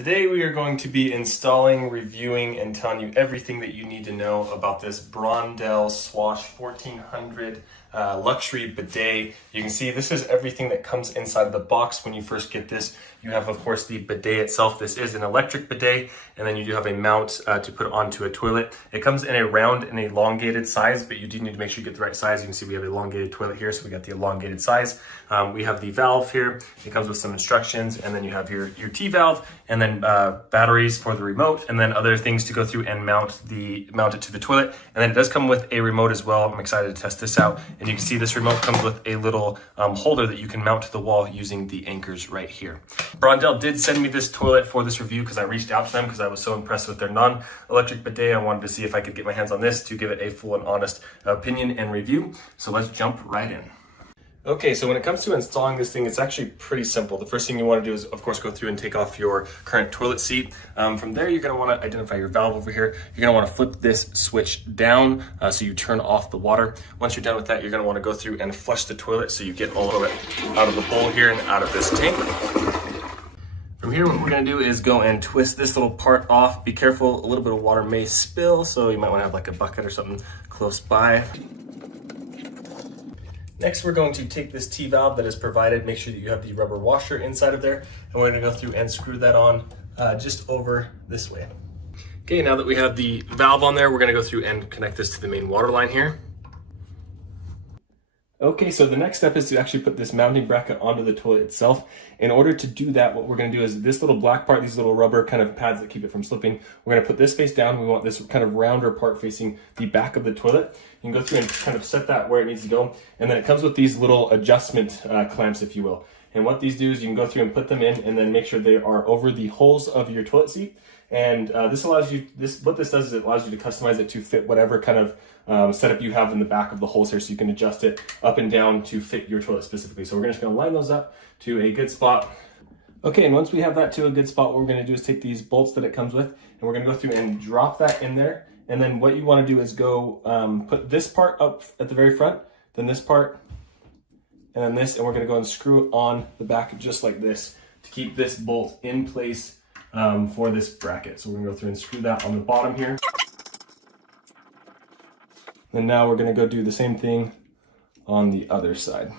Today we are going to be installing, reviewing, and telling you everything that you need to know about this Brondell Swash 1400 luxury bidet. You can see this is everything that comes inside of the box when you first get this. You have, of course, the bidet itself. This is an electric bidet, and then you do have a mount to put onto a toilet. It comes in a round and elongated size, but you do need to make sure you get the right size. You can see we have an elongated toilet here, so we got the elongated size. We have the valve here. It comes with some instructions, and then you have your T-valve, and then batteries for the remote, and then other things to go through and mount it to the toilet. And then it does come with a remote as well. I'm excited to test this out. And you can see this remote comes with a little holder that you can mount to the wall using the anchors right here. Brondell did send me this toilet for this review because I reached out to them because I was so impressed with their non-electric bidet. I wanted to see if I could get my hands on this to give it a full and honest opinion and review. So let's jump right in. Okay, so when it comes to installing this thing, it's actually pretty simple. The first thing you want to do is, of course, go through and take off your current toilet seat. From there, you're going to want to identify your valve over here. You're going to want to flip this switch down so you turn off the water. Once you're done with that, you're going to want to go through and flush the toilet so you get all of it out of the bowl here and out of this tank. From here, what we're going to do is go and twist this little part off. Be careful, a little bit of water may spill, so you might want to have like a bucket or something close by. Next, we're going to take this T-valve that is provided, make sure that you have the rubber washer inside of there, and we're going to go through and screw that on just over this way. Okay, now that we have the valve on there, we're going to go through and connect this to the main water line here. Okay, so the next step is to actually put this mounting bracket onto the toilet itself. In order to do that, what we're going to do is this little black part, these little rubber kind of pads that keep it from slipping, we're going to put this face down. We want this kind of rounder part facing the back of the toilet. You can go through and kind of set that where it needs to go. And then it comes with these little adjustment clamps, if you will. And what these do is you can go through and put them in and then make sure they are over the holes of your toilet seat. And this allows you, what this does is it allows you to customize it to fit whatever kind of setup you have in the back of the holes here, so you can adjust it up and down to fit your toilet specifically. So we're just gonna line those up to a good spot. Okay, and once we have that to a good spot, what we're gonna do is take these bolts that it comes with, and we're gonna go through and drop that in there. And then what you wanna do is go put this part up at the very front, then this part, and then this, and we're gonna go and screw it on the back just like this to keep this bolt in place for this bracket. So we're gonna go through and screw that on the bottom here. And now we're gonna go do the same thing on the other side.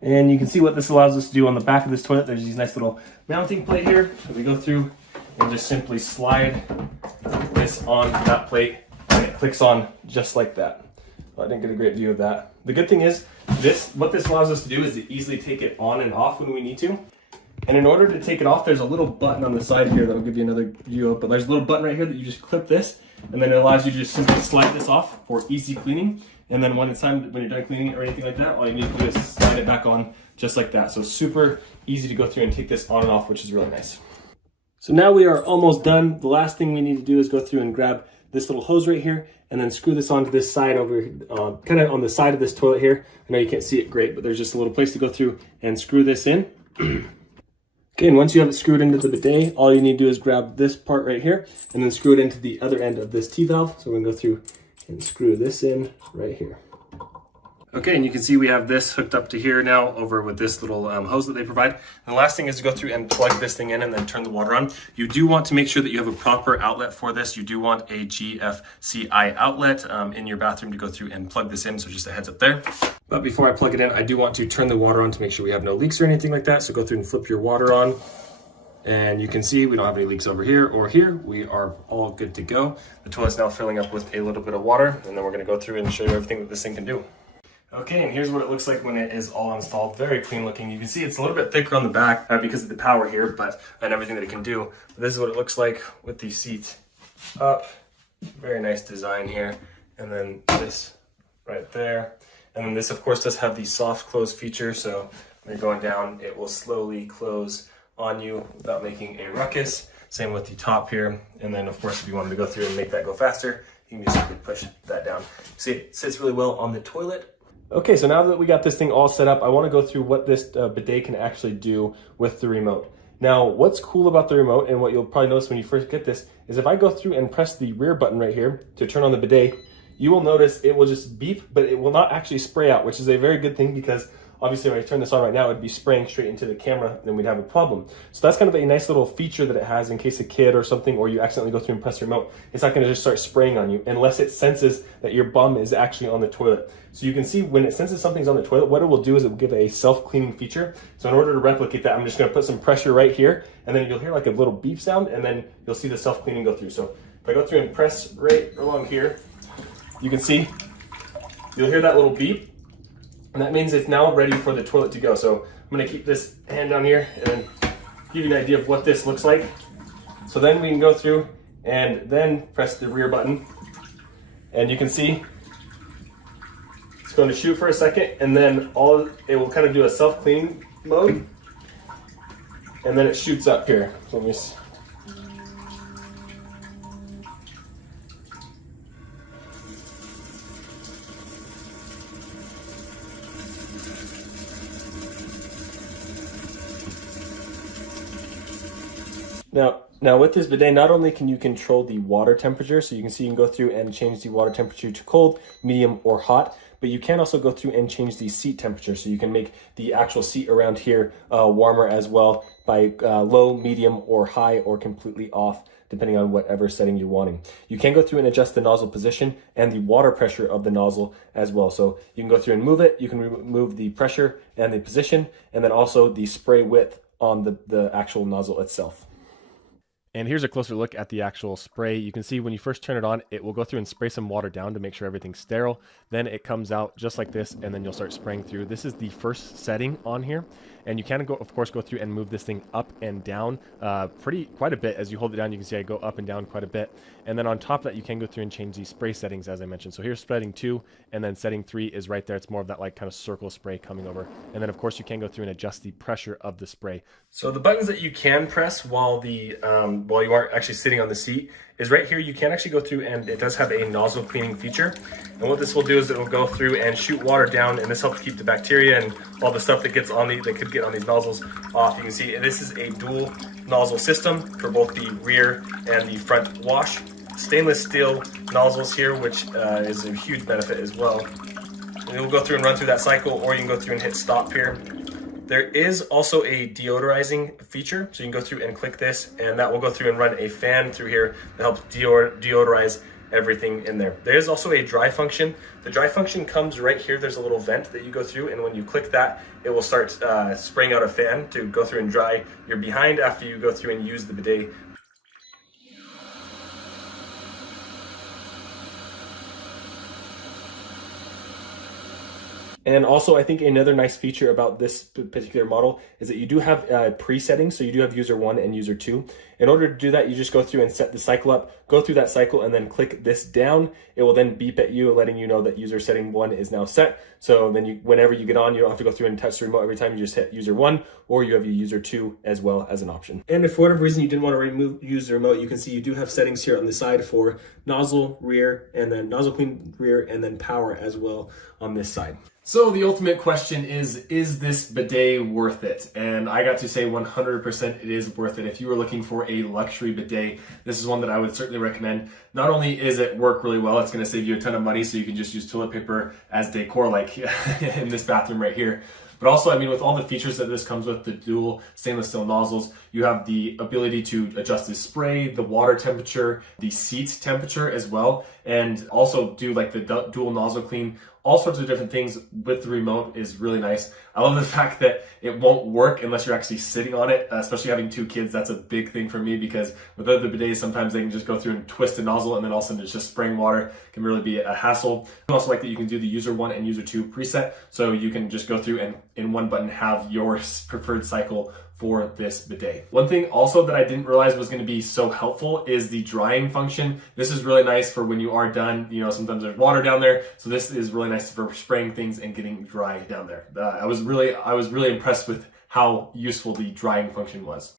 And you can see what this allows us to do on the back of this toilet. There's these nice little mounting plate here. So we go through and just simply slide this on that plate and it clicks on just like that. Well, I didn't get a great view of that. The good thing is, what this allows us to do is to easily take it on and off when we need to. And in order to take it off, there's a little button on the side here that'll give you another view of, but there's a little button right here that you just clip this, and then it allows you to just simply slide this off for easy cleaning. And then when you're done cleaning it or anything like that, all you need to do is slide it back on just like that. So super easy to go through and take this on and off, which is really nice. So now we are almost done. The last thing we need to do is go through and grab this little hose right here and then screw this onto this side over, kind of on the side of this toilet here. I know you can't see it great, but there's just a little place to go through and screw this in. Okay, and once you have it screwed into the bidet, all you need to do is grab this part right here and then screw it into the other end of this T-valve. So we're gonna go through and screw this in right here. Okay, and you can see we have this hooked up to here now over with this little hose that they provide. And the last thing is to go through and plug this thing in and then turn the water on. You do want to make sure that you have a proper outlet for this. You do want a GFCI outlet in your bathroom to go through and plug this in, so just a heads up there. But before I plug it in, I do want to turn the water on to make sure we have no leaks or anything like that. So go through and flip your water on. And you can see we don't have any leaks over here or here. We are all good to go. The toilet's now filling up with a little bit of water, and then we're gonna go through and show you everything that this thing can do. Okay, and here's what it looks like when it is all installed. Very clean looking. You can see it's a little bit thicker on the back because of the power here, and everything that it can do. But this is what it looks like with the seats up. Very nice design here. And then this right there. And then this, of course, does have the soft close feature. So when you're going down, it will slowly close on you without making a ruckus. Same with the top here. And then, of course, if you wanted to go through and make that go faster, you can just simply push that down. See, it sits really well on the toilet. Okay, so now that we got this thing all set up, I want to go through what this bidet can actually do with the remote. Now, what's cool about the remote, and what you'll probably notice when you first get this, is if I go through and press the rear button right here to turn on the bidet, you will notice it will just beep, but it will not actually spray out, which is a very good thing because obviously if I turn this on right now, it'd be spraying straight into the camera, and then we'd have a problem. So that's kind of a nice little feature that it has in case a kid or something, or you accidentally go through and press the remote, it's not gonna just start spraying on you unless it senses that your bum is actually on the toilet. So you can see when it senses something's on the toilet, what it will do is it will give a self-cleaning feature. So in order to replicate that, I'm just gonna put some pressure right here, and then you'll hear like a little beep sound, and then you'll see the self-cleaning go through. So if I go through and press right along here, you can see, you'll hear that little beep, and that means it's now ready for the toilet to go. So I'm gonna keep this hand down here and give you an idea of what this looks like. So then we can go through and then press the rear button, and you can see it's going to shoot for a second, and then it will kind of do a self-cleaning mode, and then it shoots up here. So let me see. Now with this bidet, not only can you control the water temperature, so you can see you can go through and change the water temperature to cold, medium, or hot, but you can also go through and change the seat temperature. So you can make the actual seat around here warmer as well by low, medium, or high, or completely off, depending on whatever setting you're wanting. You can go through and adjust the nozzle position and the water pressure of the nozzle as well. So you can go through and move it, you can remove the pressure and the position, and then also the spray width on the actual nozzle itself. And here's a closer look at the actual spray. You can see when you first turn it on, it will go through and spray some water down to make sure everything's sterile. Then it comes out just like this, and then you'll start spraying through. This is the first setting on here. And you can, of course, go through and move this thing up and down quite a bit. As you hold it down, you can see I go up and down quite a bit. And then on top of that, you can go through and change the spray settings, as I mentioned. So here's setting 2, and then setting 3 is right there. It's more of that like kind of circle spray coming over. And then, of course, you can go through and adjust the pressure of the spray. So the buttons that you can press while you aren't actually sitting on the seat is right here. You can actually go through, and it does have a nozzle cleaning feature. And what this will do is it will go through and shoot water down, and this helps keep the bacteria and all the stuff that could get on these nozzles off. You can see this is a dual nozzle system for both the rear and the front wash. Stainless steel nozzles here, which is a huge benefit as well. And you'll go through and run through that cycle, or you can go through and hit stop here. There is also a deodorizing feature, so you can go through and click this, and that will go through and run a fan through here that helps deodorize everything in there. There is also a dry function. The dry function comes right here. There's a little vent that you go through, and when you click that, it will start spraying out a fan to go through and dry your behind after you go through and use the bidet. And also, I think another nice feature about this particular model is that you do have pre-settings, so you do have user 1 and user 2. In order to do that, you just go through and set the cycle up, go through that cycle, and then click this down. It will then beep at you, letting you know that user setting 1 is now set. So then whenever you get on, you don't have to go through and touch the remote every time. You just hit user 1, or you have your user 2 as well as an option. And if for whatever reason you didn't want to use the remote, you can see you do have settings here on the side for nozzle, rear, and then nozzle clean, rear, and then power as well on this side. So the ultimate question is this bidet worth it? And I got to say 100% it is worth it. If you were looking for a luxury bidet, this is one that I would certainly recommend. Not only is it work really well, it's going to save you a ton of money, so you can just use toilet paper as decor like in this bathroom right here. But also, I mean, with all the features that this comes with, the dual stainless steel nozzles, you have the ability to adjust the spray, the water temperature, the seat temperature as well, and also do like the dual nozzle clean. All sorts of different things with the remote is really nice. I love the fact that it won't work unless you're actually sitting on it, especially having 2 kids. That's a big thing for me, because with other bidets, sometimes they can just go through and twist a nozzle, and then all of a sudden it's just spraying water. It can really be a hassle. I also like that you can do the user 1 and user 2 preset, so you can just go through and in one button have your preferred cycle for this bidet. One thing also that I didn't realize was going to be so helpful is the drying function. This is really nice for when you are done. You know, sometimes there's water down there, so this is really nice for spraying things and getting dry down there. I was really impressed with how useful the drying function was.